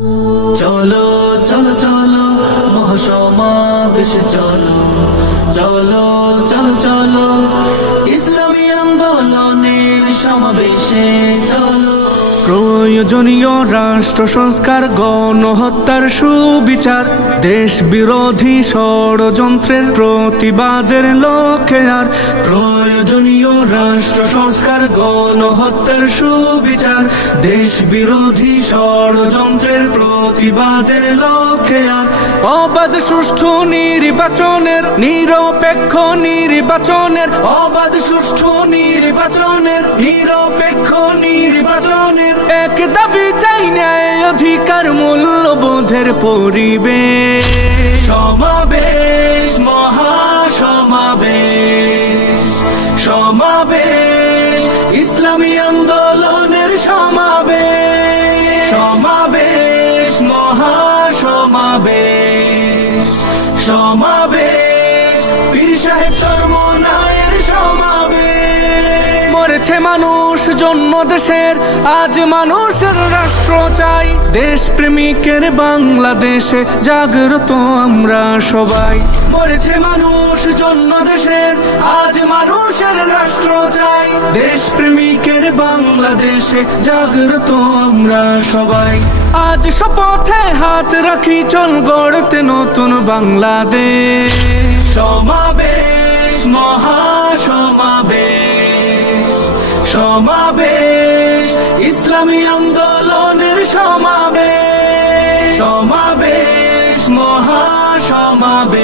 চলো চলো চলো মহাসমাবেশ চলো চলো চলো চলো ইসলামী আন্দোলনের সমাবেশে চলো। প্রয়োজনীয় রাষ্ট্র সংস্কার, গণহত্যার সুবিচার, দেশ বিরোধী ষড়যন্ত্রের প্রতিবাদের লক্ষ্যে আর প্রয়োজনীয় রাষ্ট্র সংস্কার, গণহত্যার সুবিচার, দেশ বিরোধী ষড়যন্ত্রের প্রতিবাদের লক্ষ্যে আর অবাধ সুষ্ঠু নির্বাচনের, নিরপেক্ষ নির্বাচনের, অবাধ সুষ্ঠু নির্বাচনের, নিরপেক্ষ নির্বাচনের এক দাবি চাই, ন্যায় অধিকার মূল্যবোধের পরিবেশ। সমাবেশ মহাসমাবেশ, সমাবেশ ইসলামী আন্দোলনের সমাবেশ, সমাবেশ মহাসমাবেশ, সমাবেশ পীর সাহেব চরমনায়ের সমাবেশ। মরেছে মানুষ জন্ম দেশের, আজ মানুষের রাষ্ট্র চাই, দেশ প্রেমিকের বাংলাদেশে জাগ্রত আমরা সবাই। মরেছে মানুষ জন্ম দেশের, আজ মানুষের রাষ্ট্র চাই, দেশ প্রেমিকের বাংলাদেশে জাগ্রত আমরা সবাই। আজ শপথে হাত রাখি, চল গড়তে নতুন বাংলাদেশ। সমাবেশ মহাসমাবেশ, সমাবেশ ইসলামী আন্দোলনের সমাবেশ, সমাবেশ মহাসমাবেশ,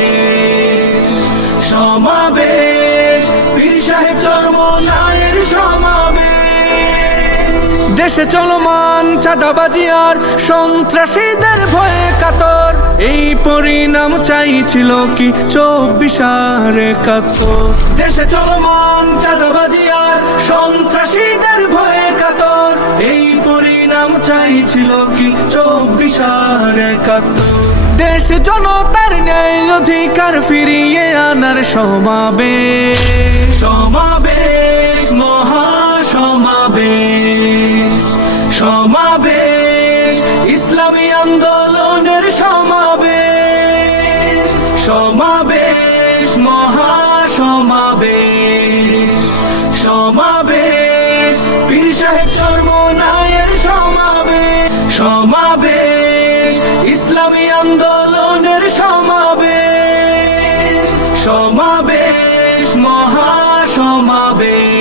সমাবেশ পীর সাহেব চরমনায়ের সমাবেশ। দেশে চলমান চাঁদাবাজি আর সন্ত্রাসীদের ভয়ে কাতর, এই পরিণাম চাইছিল কি 24 আর 71। দেশে চলমান চাঁদাবাজি আর সন্ত্রাসীদের ভয়ে কাতর, এই পরিণাম চাইছিল কি 24 আর 71। দেশ জনতার ন্যায় অধিকার ফিরিয়ে আনার সমাবেশ, সমাবেশ মহাসমাবেশ, সমাবেশ ইসলামী আন্দোলনের সমাবেশ, সমাবেশ মহাসমাবেশ, সমাবেশ পীর সাহেব চরমনায়ের সমাবেশ, সমাবেশ ইসলামী আন্দোলনের সমাবেশ, সমাবেশ মহাসমাবেশ।